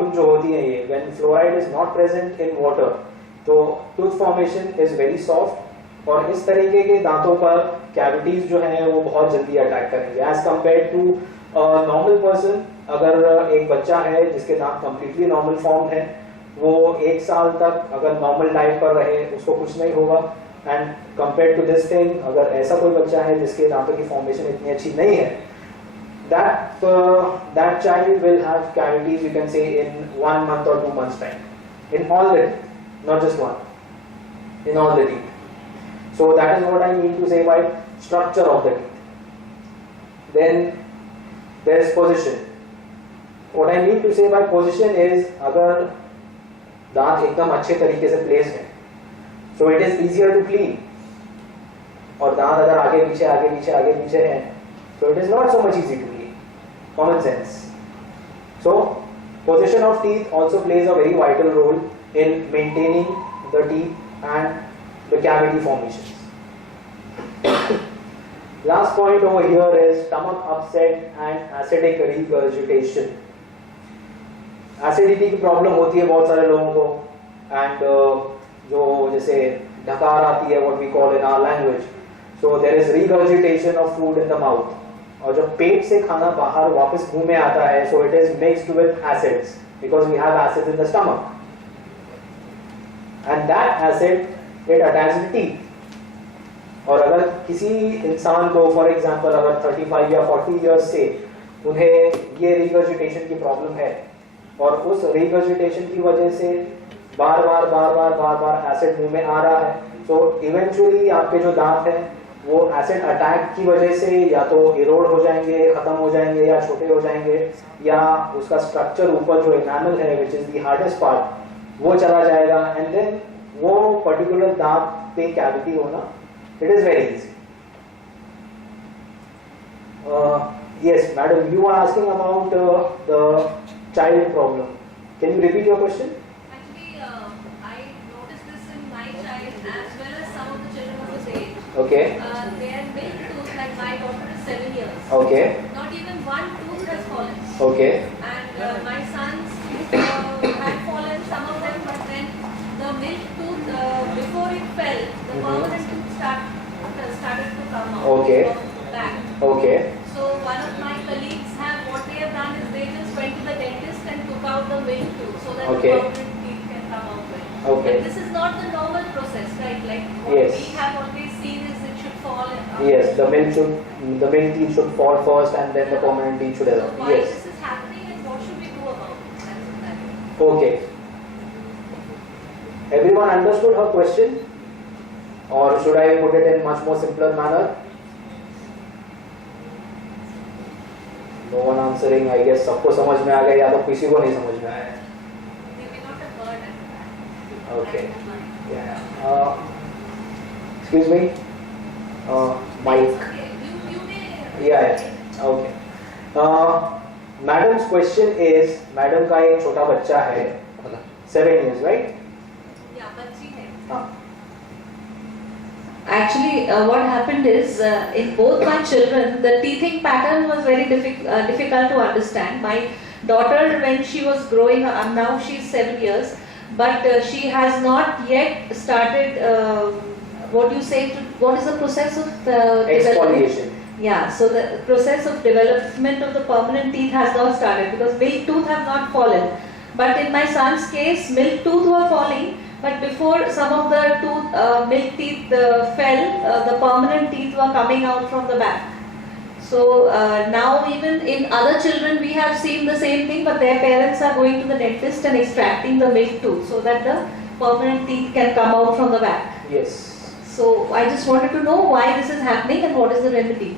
Problem जो होती है ये, when fluoride is not present in water, तो tooth formation is very soft और इस तरीके के दांतों पर कैविटीज जो है वो बहुत जल्दी अटैक करेंगे as compare to normal person. अगर एक बच्चा है जिसके दांत कंप्लीटली नॉर्मल फॉर्म है, वो 1 साल तक अगर नॉर्मल डाइट पर रहे उसको कुछ नहीं होगा, and compare to this thing, अगर ऐसा कोई बच्चा है जिसके दांतों की फॉर्मेशन इतनी अच्छी नहीं है, that child will have cavities, you can say, in 1 month or 2 months time, in all the teeth, not just one, in all the teeth. So that is what I mean to say by structure of the teeth. Then there is position. What I mean to say by position is, अगर दांत एकदम अच्छे तरीके से placed है, so it is easier to clean, और दांत अगर आगे पीछे आगे पीछे आगे पीछे है, so it is not so much easy to clean. Common sense. So position of teeth also plays a very vital role in maintaining the teeth and the cavity formations. Last point over here is stomach upset and acidic regurgitation. Acidity की problem होती है बहुत सारे लोगों को, and जो जैसे ढकार आती है, what we call in our language, so there is regurgitation of food in the mouth. और जब पेट से खाना बाहर वापस मुंह में आता है, so it is mixed with acids because we have acids in the stomach, and that acid it attacks the teeth. और अगर किसी इंसान को फॉर एग्जांपल अगर 35 या 40 इयर्स से उन्हें ये रिगर्जिटेशन की प्रॉब्लम है और उस रिगर्जिटेशन की वजह से बार बार एसिड मुंह में आ रहा है, तो इवेंचुअली आपके जो दांत हैं वो एसिड अटैक की वजह से या तो इरोड हो जाएंगे, खत्म हो जाएंगे, या छोटे हो जाएंगे, या उसका स्ट्रक्चर ऊपर जो एनामल है which is the hardest part वो चला जाएगा, एंड देन वो पर्टिकुलर दांत पे कैविटी होना it is very easy. Yes, madam, you are asking about the child problem. Can you repeat your question? Actually, I noticed this in my child as well as some of the children of his age. Okay. Their milk tooth, like my daughter is 7 years. Okay. Not even one tooth has fallen. Okay. And my sons had fallen, some of them, but then the milk tooth, before it fell, the permanent tooth started to come out. Okay. Back. Okay. So one of my colleagues what they have done is they just went to the dentist and took out the milk tooth so that Okay. the permanent teeth can come out well. Okay. But this is not the normal process, right? Like what Yes. we have always seen is it should fall. Yes, the milk teeth should fall first and then the permanent teeth should So develop. why Yes. this is happening and what should we do about it? That. Okay. Everyone understood her question? Or should I put it in much more simpler manner? No one answering. I guess सबको समझ में आ गया या तो किसी को नहीं समझ में आया. They may not have heard it. Okay. Yeah. Excuse me. Mic. Okay. You may. Yeah. Okay. Madam's question is, madam का एक छोटा बच्चा है, 7 years, right? Yeah, बच्ची है. हाँ. Actually, what happened is, in both my children, the teething pattern was very difficult to understand. My daughter, when she was growing up, now she's 7 years, but she has not yet started, what you say, what is the process of Exfoliation. Yeah, so the process of development of the permanent teeth has not started because milk tooth have not fallen. But in my son's case, milk tooth were falling. But before some of the milk teeth fell, the permanent teeth were coming out from the back. So now even in other children we have seen the same thing, but their parents are going to the dentist and extracting the milk tooth so that the permanent teeth can come out from the back. Yes. So I just wanted to know why this is happening and what is the remedy.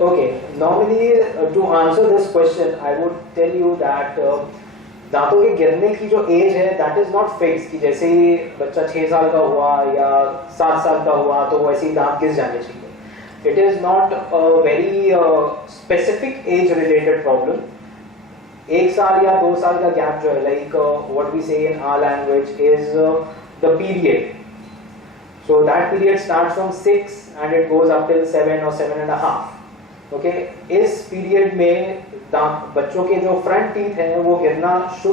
Okay. Normally, to answer this question, I would tell you that दांतों के गिरने की जो as है that is not fix कि जैसे ही बच्चा 6 साल का हुआ या 7 साल का हुआ तो वैसे ही दांत गिर जाने चाहिए. It is not a very specific age related problem. 1 साल या 2 साल का गैप जो है, like what we say in our language is the period. So that period starts from 6 and it goes up till 7 और 7.5. ओके. इस period में बच्चों के जो फ्रंट टीथ हैं वो गिरना शुरू